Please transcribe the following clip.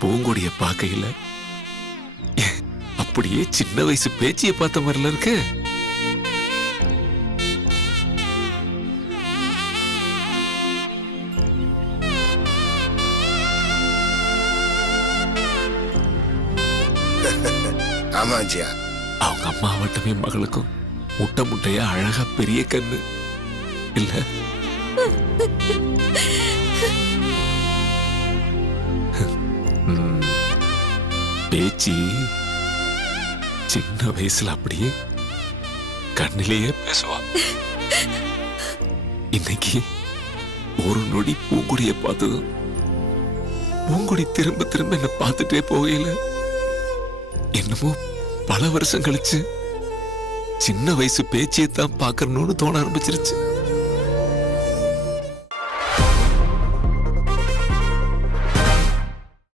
பூங்கொடிய பார்க்கையில அப்படியே சின்ன வயசு பேச்சிய பார்த்த மாதிரில இருக்கு. ஆமாச்சியா, அவங்க அம்மாவட்டமே மகளுக்கும் முட்டை முட்டையா அழகா பெரிய கண்ணு இல்ல? பேச்சி சின்ன வயசுல அப்படியே கண்ணிலேயே பேசுவா. இன்னைக்கு ஒரு நொடி பூங்குடிய பார்த்ததும் பூங்குடி திரும்ப திரும்ப என்ன பார்த்துட்டே போகையில என்னமோ பல வருஷம் கழிச்சு சின்ன வயசு பேச்சியத்தான் பார்க்கணும்னு தோண ஆரம்பிச்சிருச்சு.